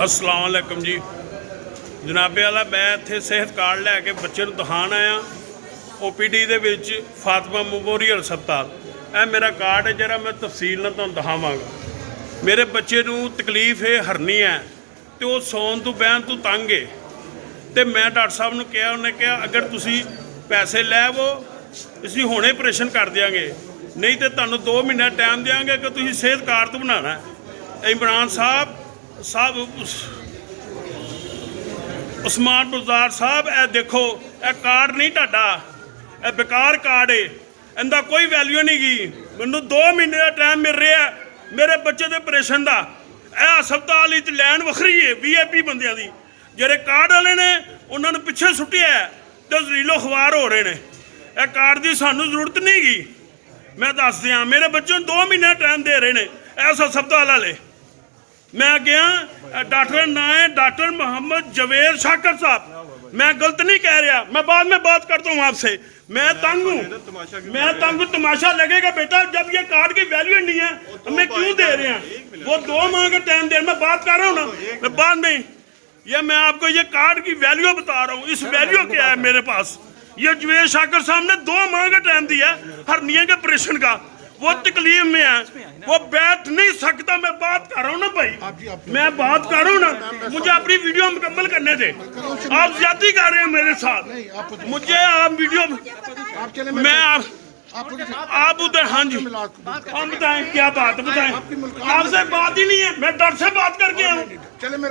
अस्सलाम वालेकुम जी जनाबे वाला मैं इत्थे सेहत कार्ड लैके बच्चे नूं दिखाण आया OPD दे विच फातिमा मैमोरीअल हस्पताल। यह मेरा कार्ड है जरा मैं तफसील नाल तुहानूं दिखावांगा। मेरे बच्चे नूं तकलीफ है हरनी है तो वो सौन तो बहन तो तंग है तो मैं डॉक्टर साहब नूं कहा उन्हें कहा अगर तुसी पैसे लैवो असीं हुणे ऑपरेशन कर देंगे नहीं तो तुहानूं 2 महीने टाइम देंगे कि तुसीं सेहत कार्ड तो बनाना है। इमरान साहब उस्मान बुज़दार साहब ए देखो ए कार्ड नहीं ढाडा ए बेकार कार्ड है इनका कोई वैल्यू नहीं गई। मैनू 2 महीने का टाइम मिल रहा है मेरे बच्चे के ऑपरेशन का। यह हस्पताल लैन वखरी है VIP बंदियां दी जेरे कार्ड वाले ने उन्होंने पिछे सुटिया है तो जलीलो खवार हो रहे हैं। यह कार्ड की सानू जरूरत नहीं गई। मैं दस दिया मेरे बच्चों 2 महीने टाइम दे रहे हैं इस हस्पताल वाले। मैं गया डॉक्टर ना है डॉक्टर मोहम्मद जवेद शाकर साहब। मैं गलत नहीं कह रहा मैं बाद में बात करता हूँ आपसे। मैं तंग हूँ मैं तंग तमाशा लगेगा बेटा जब ये कार्ड की वैल्यू नहीं है हमें क्यों दे रहे हैं। वो 2 माह का टाइम दे मैं बात कर रहा हूँ ना मैं बाद में ये मैं आपको ये कार्ड की वैल्यू बता रहा हूँ। इस वैल्यू क्या है मेरे पास। ये जवेद शाकर साहब ने 2 माह का टाइम दिया हरनिया के ऑपरेशन का। वो तकलीफ में है वो बैठ नहीं सकता। मैं बात कर रहा हूँ ना भाई मैं बात कर रहा हूँ ना मुझे अपनी वीडियो मुकम्मल करने थे। आप ज्यादती कर रहे हैं मेरे साथ मुझे आप वीडियो मैं आप उधर हाँ जी आप बताएं क्या बात बताएं। आपसे बात ही नहीं है मैं डॉक्टर से बात करके आऊँ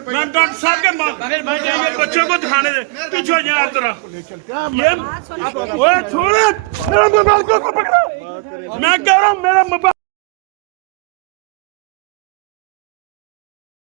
मैं डॉक्टर साहब के बच्चों को दिखाने दे पीछे हो जाए आप तरह ये छोड़े मेरा मोबाइल को पकड़ो। मैं कह रहा हूँ मेरा मोबाइल